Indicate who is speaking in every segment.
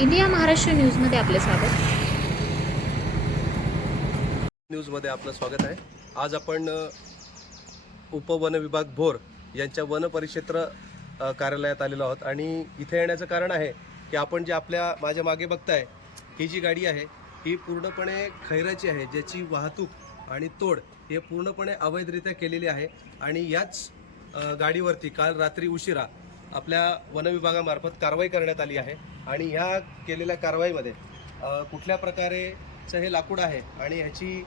Speaker 1: India Maharashtra न्यूजमध्ये आपले स्वागत.
Speaker 2: न्यूजमध्ये आपलं स्वागत आहे. आज आपण उपवन विभाग भोर यांच्या वन परिक्षेत्र कार्यालयात आलेलो आहोत. आणि इथे येण्याचं कारण आहे की आपण जे आपल्या माझ्या मागे बघताय ही जी गाडी आहे ही पूर्णपणे खैराची आहे ज्याची वाहतूक आणि तोड हे पूर्णपणे अवैधरित्या केलेली आहे. आणि याच गाडीवरती काल रात्री उशिरा आपल्या वन विभागामार्फत कारवाई करण्यात आली आहे. आणि ह्या केलेल्या कारवाईमध्ये कुठल्या प्रकारेचं हे लाकूड आहे आणि ह्याची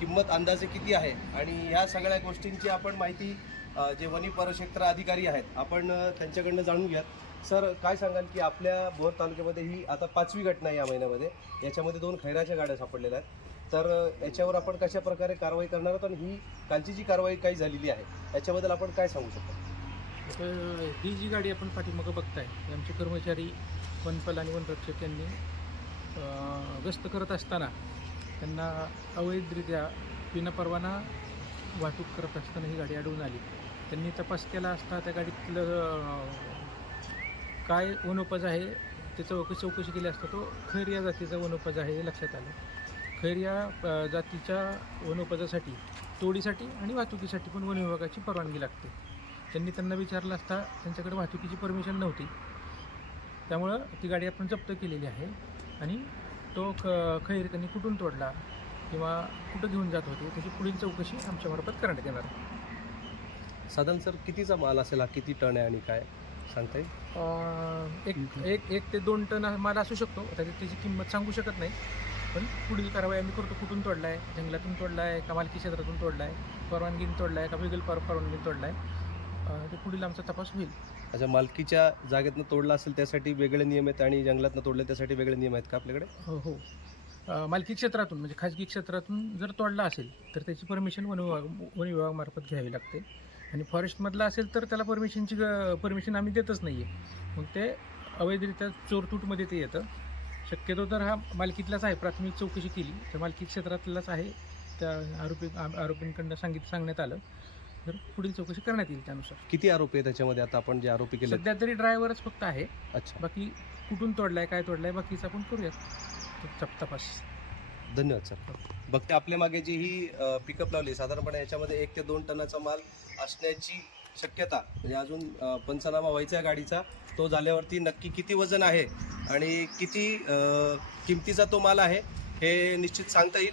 Speaker 2: किंमत अंदाजे किती आहे? आणि ह्या सगळ्या गोष्टींची आपण माहिती जे वनी परक्षेत्र अधिकारी आहेत आपण त्यांच्याकडनं जाणून घ्यात सर काय सांगाल की आपल्या भोर तालुक्यामध्ये ही आता पाचवी घटना आहे या महिन्यामध्ये. याच्यामध्ये दोन खैराच्या गाड्या सापडलेल्या आहेत. तर याच्यावर आपण कशा प्रकारे कारवाई करणार आहोत? आणि ही कालची जी कारवाई काही झालेली आहे याच्याबद्दल आपण काय सांगू शकतो?
Speaker 3: आता ही जी गाडी आपण पाठीमागं बघताय आमचे कर्मचारी वनपल आणि वनरक्षक यांनी गस्त करत असताना त्यांना अवैधरित्या विनापरवाना वाहतूक करत असताना ही गाडी अडवून आली. त्यांनी तपास केला असता त्या गाडीतलं काय वनोपज आहे ते चौकशी चौकशी केली असता तो खैर या जातीचा वनोपज आहे हे लक्षात आलं. खैर या जातीच्या वनोपजासाठी तोडीसाठी आणि वाहतुकीसाठी पण वन विभागाची परवानगी लागते. त्यांनी त्यांना विचारलं असता त्यांच्याकडे वाहतुकीची परमिशन नव्हती. त्यामुळं ती गाडी आपण जप्त केलेली आहे. आणि तो ख खैर त्यांनी कुठून तोडला किंवा कुठं घेऊन जात होते त्याची पुढील चौकशी आमच्यामार्फत करण्यात येणार आहे.
Speaker 2: साधारण सर कितीचा माल असेल हा? किती टन आहे आणि काय? सांगता येईल?
Speaker 3: अं, एक एक एक ते दोन टन माल असू शकतो. आता ते- त्याची किंमत सांगू शकत नाही. पण पुढील कारवाई आम्ही करतो. कुठून तोडला आहे जंगलातून तोडला आहे का मालकी क्षेत्रातून तोडला आहे परवानगीने तोडला आहे का वेगळी पर परवानगीने तोडला आहे ते पुढील आमचा तपास होईल.
Speaker 2: अच्छा मालकीच्या जागेतनं तोडला असेल त्यासाठी वेगळे नियम आहेत आणि जंगलातनं तोडले त्यासाठी वेगळे नियम आहेत का आपल्याकडे?
Speaker 3: हो हो. अ, मालकी क्षेत्रातून म्हणजे खाजगी क्षेत्रातून जर तोडला असेल तर त्याची परमिशन वन विभाग वन विभागामार्फत घ्यावी लागते. आणि फॉरेस्टमधला असेल तर त्याला परमिशनची परमिशन आम्ही देतच नाही आहे मग ते अवैधरित्या चोरतूटमध्ये ते येतं. शक्यतो तर हा मालकीतलाच आहे प्राथमिक चौकशी केली. तर मालकी क्षेत्रातलाच आहे. त्या आरोपी आरोपींकडनं सांगित सांगण्यात आलं. तर पुढील चौकशी करण्यात येईल त्यानुसार.
Speaker 2: किती आरोपी आहे त्याच्यामध्ये? आता आपण जे आरोपी केले
Speaker 3: सध्या तरी ड्रायव्हरच फक्त आहे.
Speaker 2: अच्छा.
Speaker 3: बाकी कुठून तोडलाय काय तोडलाय बाकीचं आपण करूयात. तपास.
Speaker 2: धन्यवाद सर. बघते आपल्या मागे जी ही पिकअप लावली साधारणपणे याच्यामध्ये एक ते दोन टनाचा माल असण्याची शक्यता म्हणजे अजून अ, पंचनामा व्हायचा आहे गाडीचा तो झाल्यावरती नक्की किती वजन आहे आणि किती अ, किमतीचा तो माल आहे हे निश्चित सांगता येईल.